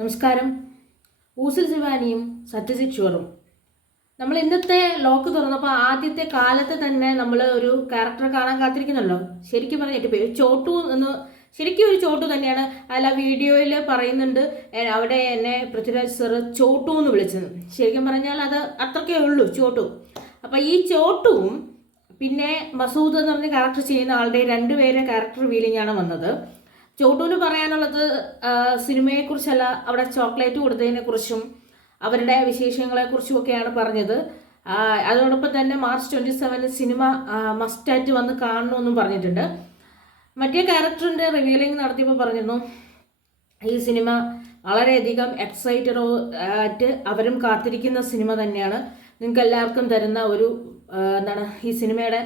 നമസ്കാരം. ഊസിൽ ശിവാനിയും സത്യജിത് ഷുവറും നമ്മൾ ഇന്നത്തെ ലോക്ക് തുറന്നപ്പോൾ ആദ്യത്തെ കാലത്ത് തന്നെ നമ്മൾ ഒരു ക്യാരക്ടറെ കാണാൻ കാത്തിരിക്കുന്നല്ലോ. ശരിക്കും പറഞ്ഞിട്ട് ചോട്ടു എന്ന് ശരിക്കും ഒരു ചോട്ടു തന്നെയാണ്. അല്ല, വീഡിയോയിൽ പറയുന്നുണ്ട് അവിടെ എന്നെ പൃഥ്വിരാജ് സർ ചോട്ടു എന്ന് വിളിച്ചത്. ശരിക്കും പറഞ്ഞാൽ അത് അത്രക്കേ ഉള്ളൂ, ചോട്ടു. അപ്പം ഈ ചോട്ടുവും പിന്നെ മസൂദ് എന്ന് പറഞ്ഞ ക്യാരക്ടർ ചെയ്യുന്ന ആളുടെ രണ്ടുപേരെ ക്യാരക്ടർ റിവീലിംഗ് ആണ് വന്നത്. ചോട്ടുവിന് പറയാനുള്ളത് സിനിമയെക്കുറിച്ചല്ല, അവിടെ ചോക്ലേറ്റ് കൊടുത്തതിനെക്കുറിച്ചും അവരുടെ വിശേഷങ്ങളെക്കുറിച്ചും ഒക്കെയാണ് പറഞ്ഞത്. അതോടൊപ്പം തന്നെ മാർച്ച് 27 സിനിമ മസ്റ്റായിട്ട് വന്ന് കാണണമെന്നും പറഞ്ഞിട്ടുണ്ട്. മറ്റേ ക്യാരക്ടറിൻ്റെ റിവീലിംഗ് നടത്തിയപ്പോൾ പറഞ്ഞിരുന്നു ഈ സിനിമ വളരെയധികം എക്സൈറ്റഡ് ആയിട്ട് അവരും കാത്തിരിക്കുന്ന സിനിമ തന്നെയാണ്, നിങ്ങൾക്ക് എല്ലാവർക്കും തരുന്ന ഒരു ഈ സിനിമയുടെ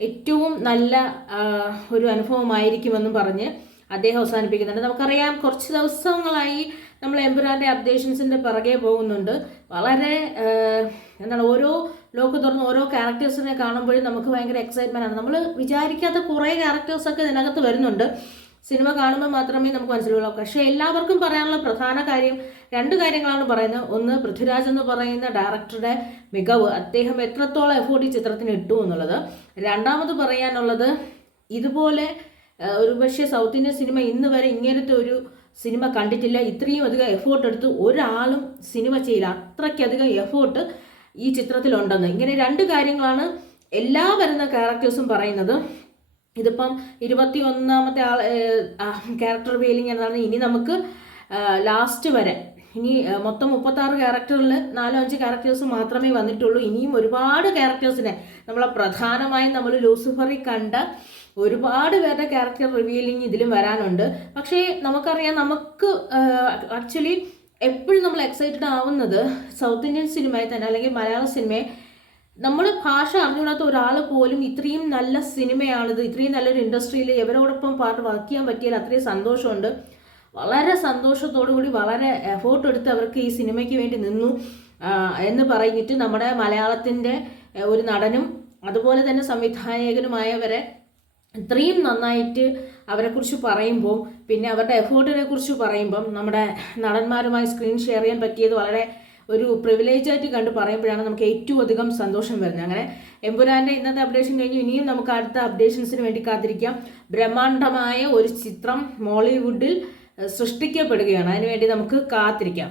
ഏറ്റവും നല്ല ഒരു അനുഭവമായിരിക്കുമെന്നും പറഞ്ഞ് അദ്ദേഹം അവസാനിപ്പിക്കുന്നുണ്ട്. നമുക്കറിയാം, കുറച്ച് ദിവസങ്ങളായി നമ്മൾ എമ്പുരാൻ്റെ അപ്ഡേഷൻസിൻ്റെ പിറകെ പോകുന്നുണ്ട്. വളരെ ഓരോ ലോക്ക് തുറന്ന് ഓരോ ക്യാരക്ടേഴ്സിനെ കാണുമ്പോഴും നമുക്ക് ഭയങ്കര എക്സൈറ്റ്മെൻ്റ് ആണ്. നമ്മൾ വിചാരിക്കാത്ത കുറേ ക്യാരക്ടേഴ്സൊക്കെ ഇതിനകത്ത് വരുന്നുണ്ട്. സിനിമ കാണുമ്പോൾ മാത്രമേ നമുക്ക് മനസ്സിലാവുള്ളൂ. പക്ഷേ എല്ലാവർക്കും പറയാനുള്ള പ്രധാന കാര്യം രണ്ട് കാര്യങ്ങളാണ് പറയുന്നത്. ഒന്ന്, പൃഥ്വിരാജ് എന്ന് പറയുന്ന ഡയറക്ടറുടെ മികവ്, അദ്ദേഹം എത്രത്തോളം എഫോർട്ട് ഈ ചിത്രത്തിന് ഇട്ടു എന്നുള്ളത്. രണ്ടാമത് പറയാനുള്ളത്, ഇതുപോലെ ഒരുപക്ഷെ സൗത്ത് ഇന്ത്യൻ സിനിമ ഇന്ന് വരെ ഇങ്ങനത്തെ ഒരു സിനിമ കണ്ടിട്ടില്ല. ഇത്രയും അധികം എഫോർട്ട് എടുത്ത് ഒരാളും സിനിമ ചെയ്യില്ല, അത്രയ്ക്കധികം എഫോർട്ട് ഈ ചിത്രത്തിലുണ്ടെന്ന്. ഇങ്ങനെ രണ്ട് കാര്യങ്ങളാണ് എല്ലാ വരുന്ന ക്യാരക്ടേഴ്സും പറയുന്നത്. ഇതിപ്പം 21ാമത്തെ ക്യാരക്ടർ റിവീലിംഗ് എന്നാണ്. ഇനി നമുക്ക് ലാസ്റ്റ് വരെ ഇനി മൊത്തം 36 ക്യാരക്ടറിൽ 4-5 ക്യാരക്ടേഴ്സ് മാത്രമേ വന്നിട്ടുള്ളൂ. ഇനിയും ഒരുപാട് ക്യാരക്ടേഴ്സിനെ പ്രധാനമായും നമ്മൾ ലൂസിഫറിൽ കണ്ട ഒരുപാട് പേരുടെ ക്യാരക്ടർ റിവീലിംഗ് ഇതിലും വരാനുണ്ട്. പക്ഷേ നമുക്കറിയാം, നമുക്ക് ആക്ച്വലി എപ്പോഴും നമ്മൾ എക്സൈറ്റഡ് ആവുന്നത് സൗത്ത് ഇന്ത്യൻ സിനിമയെ തന്നെ, അല്ലെങ്കിൽ മലയാള സിനിമയെ നമ്മൾ ഭാഷ അറിഞ്ഞുകൂടാത്ത ഒരാൾ പോലും ഇത്രയും നല്ല സിനിമയാണിത്, ഇത്രയും നല്ലൊരു ഇൻഡസ്ട്രിയിൽ ഇവരോടൊപ്പം പാട്ട് വർക്ക് ചെയ്യാൻ പറ്റിയാൽ അത്രയും സന്തോഷമുണ്ട്. വളരെ സന്തോഷത്തോടു കൂടി വളരെ എഫോർട്ട് എടുത്ത് അവർക്ക് ഈ സിനിമയ്ക്ക് വേണ്ടി നിന്നു എന്ന് പറഞ്ഞിട്ട് നമ്മുടെ മലയാളത്തിൻ്റെ ഒരു നടനും അതുപോലെ തന്നെ സംവിധായകനുമായവരെ ഇത്രയും നന്നായിട്ട് അവരെക്കുറിച്ച് പറയുമ്പോൾ, പിന്നെ അവരുടെ എഫേർട്ടിനെ കുറിച്ച് പറയുമ്പം നമ്മുടെ നടന്മാരുമായി സ്ക്രീൻ ഷെയർ ചെയ്യാൻ പറ്റിയത് വളരെ ഒരു പ്രിവിലേജായിട്ട് കണ്ട് പറയുമ്പോഴാണ് നമുക്ക് ഏറ്റവും അധികം സന്തോഷം വരുന്നത്. അങ്ങനെ എമ്പുരാൻ്റെ ഇന്നത്തെ അപ്ഡേഷൻ കഴിഞ്ഞു. ഇനിയും നമുക്ക് അടുത്ത അപ്ഡേഷൻസിന് വേണ്ടി കാത്തിരിക്കാം. ബ്രഹ്മാണ്ഡമായ ഒരു ചിത്രം മോളിവുഡിൽ സൃഷ്ടിക്കപ്പെടുകയാണ്. അതിനുവേണ്ടി നമുക്ക് കാത്തിരിക്കാം.